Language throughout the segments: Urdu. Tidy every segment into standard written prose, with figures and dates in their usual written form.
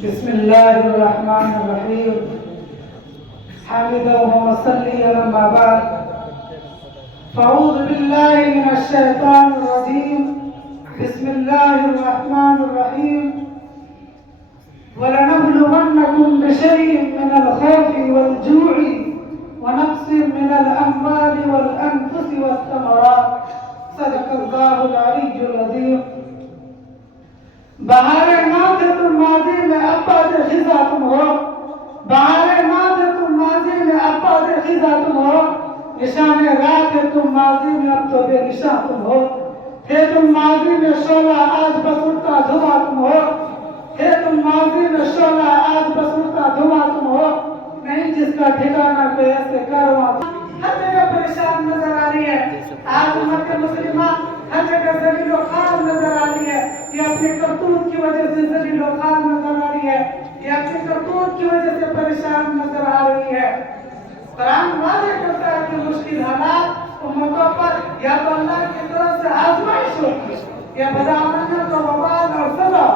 بسم الله الرحمن الرحيم حمدا ومصليا أما بعد فأعوذ بالله من الشيطان الرجيم بسم الله الرحمن الرحيم ولنبلونكم بشيء من الخوف والجوع ونقص من الأموال والأنفس والثمرات صدق الله العلي العظيم بہار ناد تم ماضی میں ابد خزاں تم ہو بہار ناد تم ماضی میں ابد خزاں تم ہو نشان رات تم ماضی میں اب تو بے نشان تم ہو تھے تم ماضی میں شعلہ آج بس اٹھتا دھواں تم ہو تھے تم ماضی میں شعلہ آج بس اٹھتا دھواں تم ہو نہیں جس کا ٹھکانہ کوئی ایسے کارواں ہر جگہ پریشان نظر آ رہی ہے آج امت مسلمہ ہر جگہ ذلیل و خوار نظر آ رہی ہے یہ اپنے کرتوت کی وجہ سے ذلیل و خوار نظر آ رہی ہے یہ اپنے کرتوت کی وجہ سے پریشان نظر آ رہی ہے قرآن واضح کرتا ہے کہ مشکل حالات امتوں پر یا تو اللہ کی طرف سے آزمائش ہوتی ہے یا بدامنت و وبال اور سزا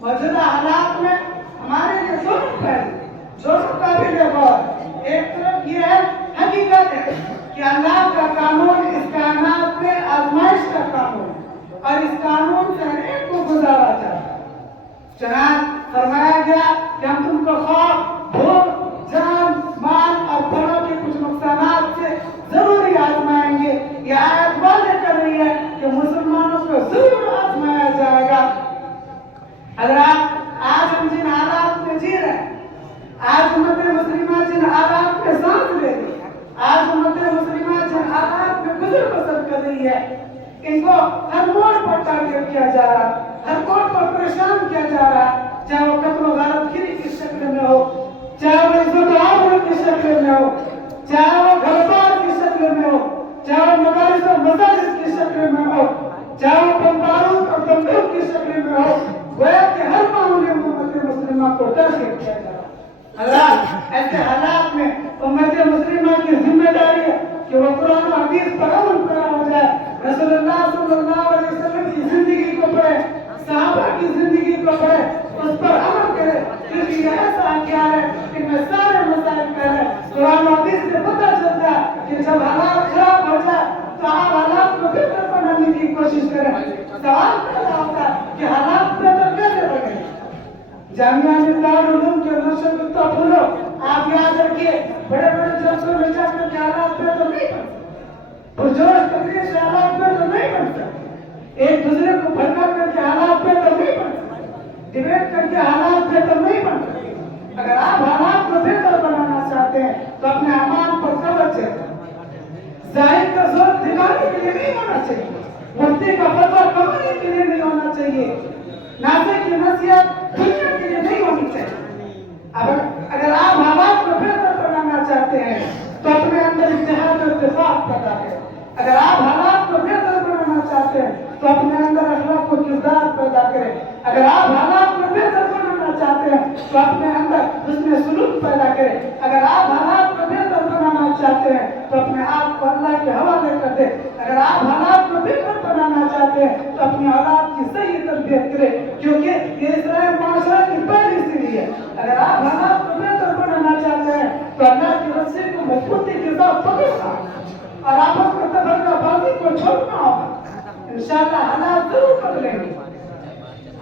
موجودہ حالات میں ہمارے لیے دونوں قابل غور ایک طرف یہ ہے حقیقت ہے کہ اللہ کا قانون اس کائنات میں آزمائش کا قانون اور اس قانون سے ہر ایک کو گزارا جاتا ہے چنانچہ فرمایا گیا کہ ہم تم کو خوف بھوک جان مال اور پھلوں کے کچھ نقصانات سے ضروری آزمائیں گے یہ آیت واضح کر رہی ہے کہ مسلمانوں کو ضرور آزمایا جائے گا اگر آج ہم جن حالات میں جی رہے ہیں آج امت مسلمہ جن حالات میں سانس لے رہی ہے آج امت مسلمہ جن حالات میں گزر بسر کر رہی ہے ان کو ہر موڑ پر ٹارگٹ کیا جا رہا ہر موڑ پر پریشان کیا جا رہا چاہے وہ قتل و غارت گری کی شکل میں ہو چاہے وہ عزت و آبرو کی شکل میں ہو چاہے وہ گھر بار کی شکل میں ہو چاہے وہ مدارس و مساجد کی شکل میں ہو چاہے وہ بمبارود اور بندوق کی شکل میں ہو گویا کہ ہر معاملے میں امت مسلمہ کو ٹارگٹ کیا جا رہا اللہ ایسے حالات میں امت مسلمہ کی ذمہ داری ہے کہ وہ قرآن و حدیث پر عمل کرا ہو جائے رسول اللہ صلی اللہ علیہ وسلم کی زندگی کو پڑھے صحابہ کی زندگی کو پڑھے اس پر عمل کرے کیونکہ یہ ایسا کیا ہے کہ میں سارے مسائل کہہ رہے قرآن و حدیث سے پتہ چلتا ہے کہ جب حالات خراب ہو جائے تو آپ حالات کو بہتر بنانے کی کوشش کریں سوال پیدا ہوتا ہے کہ حالات بہتر کیسے بنے جامعہ دارالعلوم کے نشر گفتہ پھولو آپ یاد رکھیے بڑے بڑے جلسوں میں جا کر کے حالات بہتر نہیں بن پرجوش تقریر سے حالات بہتر نہیں بن سکتے ایک دوسرے کو بھڑکا کر کے حالات بہتر نہیں بن سکتے ڈیبیٹ کر کے حالات بہتر نہیں بن سکتے اگر آپ حالات کو بہتر بنانا چاہتے ہیں تو اپنے امان پر توجہ ظاہر کا زور دکھانے کے لیے نہیں ہونا چاہیے مفتی کا فتویٰ کمانے کے لیے نہیں ہونا چاہیے ناصح کی نصیحت دنیا کے لیے نہیں ہونی چاہیے اگر آپ حالات کو بہتر بنانا چاہتے ہیں تو اپنے اندر اتحاد و اتفاق پیدا کریں اگر آپ حالات کو بہتر بنانا چاہتے ہیں تو اپنے اندر اخلاق و کردار پیدا کریں اگر آپ حالات کو بہتر بنانا چاہتے ہیں تو اپنے اندر حسن سلوک پیدا کریں اگر آپ حالات کو بہتر بنانا چاہتے ہیں تو اپنے آپ کو اللہ کے حوالے کر دیں اگر آپ حالات کو بہتر بنانا چاہتے ہیں تو اپنی اولاد کی صحیح تربیت کریں کیونکہ یہ اسرائیل معاشرہ کی پہلی سیڑھی ہے اگر آپ حالات کو بہتر بنانا چاہتے ہیں تو اللہ کی رسی کو مضبوطی کے ساتھ پکڑنا اور آپس میں تفرقہ بازی کو چھوڑنا ہوگا انشاءاللہ حالات ضرور بدلیں گے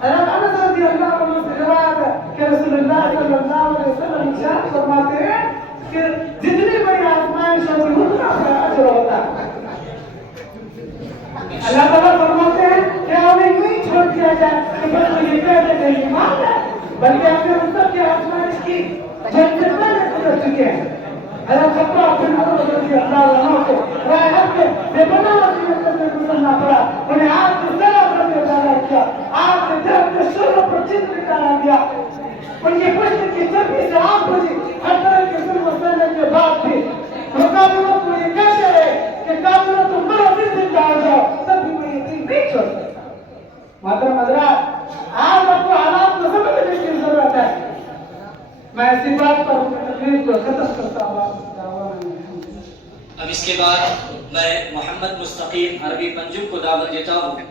حضرت انس رضی اللہ عنہ سے روایت ہے کہ رسول اللہ صلی اللہ علیہ وسلم ارشاد فرماتے ہیں کہ جتنی بڑی آزمائش ہوگی اتنا بڑا اجر ہوتا ہے اللہ تعالیٰ فرماتے ہیں کہ انہیں یوں ہی چھوڑ دیا جائے کہ بس وہ یہ کہتے کہ ایمان ہے بلکہ اپنے مطلب کی آزمائش کی جب کتنا میں گزر چکے ہیں حضرت خطبہ بن عمر رضی اللہ عنہ کو رائے حق کے بے پناہ وسیلت سے گزرنا پڑا انہیں آگ سے ذرا پر ڈالا کیا آگ سے درد کے شروع پر چتر ڈالا گیا ان کی پشت کی چربی سے آگ بجھی ہر طرح کے ظلم و سہنے کے بعد بھی مقابلوں کو یہ کہتے رہے کہ کافروں تم مرو بھی زندہ ہو جاؤ تب بھی وہ یقین نہیں چھوڑ سکتا محترم حضرات آج آپ کو حالات کو سمجھنے کی ضرورت ہے میں اسی بات پر تقریر کو ختم کرتا ہوں اب اس کے بعد میں محمد مستقیم عربی پنجب کو دعوت دیتا ہوں.